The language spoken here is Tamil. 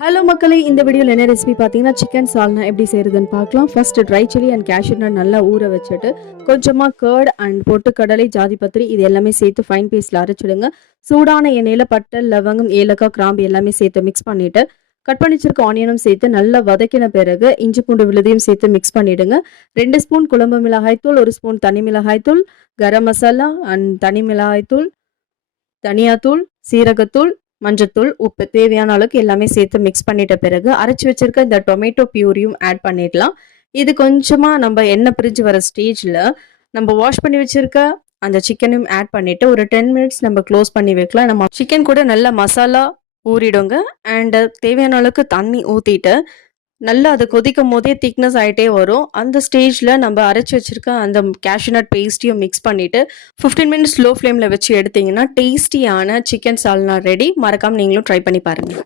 ஹலோ மக்களே, இந்த வீடியோவில் என்ன ரெசிபி பார்த்தீங்கன்னா சிக்கன் சால்னா எப்படி செய்கிறதுன்னு பார்க்கலாம். First dry chilli and cashew nut நல்லா ஊற வச்சுட்டு கொஞ்சமாக கர்ட் அண்ட் பொட்டுக்கடலை, ஜாதிபத்திரி இது எல்லாமே சேர்த்து ஃபைன் பேஸ்ட்டில் அரைச்சிடுங்க. சூடான எண்ணெயில் பட்டை, லவங்கம், ஏலக்காய், கிராம்பு எல்லாமே சேர்த்து மிக்ஸ் பண்ணிவிட்டு கட் பண்ணி வச்சிருக்க ஆனியனும் சேர்த்து நல்லா வதக்கின பிறகு இஞ்சி பூண்டு விழுதையும் சேர்த்து மிக்ஸ் பண்ணிவிடுங்க. 2 ஸ்பூன் குழம்பு மிளகாய்த்தூள், 1 ஸ்பூன் தனி மிளகாய்த்தூள், கரம் மசாலா அண்ட் தனி மிளகாய்த்தூள், தனியாத்தூள், சீரகத்தூள், மஞ்சத்தூள், உப்பு தேவையான அளவுக்கு எல்லாமே சேர்த்து மிக்ஸ் பண்ணிட்ட பிறகு அரைச்சி வச்சிருக்க இந்த டொமேட்டோ பியூரியும் ஆட் பண்ணிடலாம். இது கொஞ்சமாக நம்ம எண்ணெய் பிரிஞ்சு வர ஸ்டேஜில் நம்ம வாஷ் பண்ணி வச்சிருக்க அந்த சிக்கனையும் ஆட் பண்ணிவிட்டு ஒரு 10 மினிட்ஸ் நம்ம க்ளோஸ் பண்ணி வைக்கலாம். நம்ம சிக்கன் கூட நல்லா மசாலா ஊறிடுங்க. அண்டு தேவையான அளவுக்கு தண்ணி ஊற்றிட்டு நல்லா அது கொதிக்கும் போதே திக்னஸ் ஆகிட்டே வரும். அந்த ஸ்டேஜில் நம்ம அரைச்சி வச்சுருக்க அந்த கேஷ்யூ நட் பேஸ்ட்டையும் மிக்ஸ் பண்ணிவிட்டு 15 மினிட்ஸ் லோ ஃப்ளேமில் வச்சு எடுத்திங்கன்னா டேஸ்டியான சிக்கன் சால்னா ரெடி. மறக்காமல் நீங்களும் ட்ரை பண்ணி பாருங்கள்.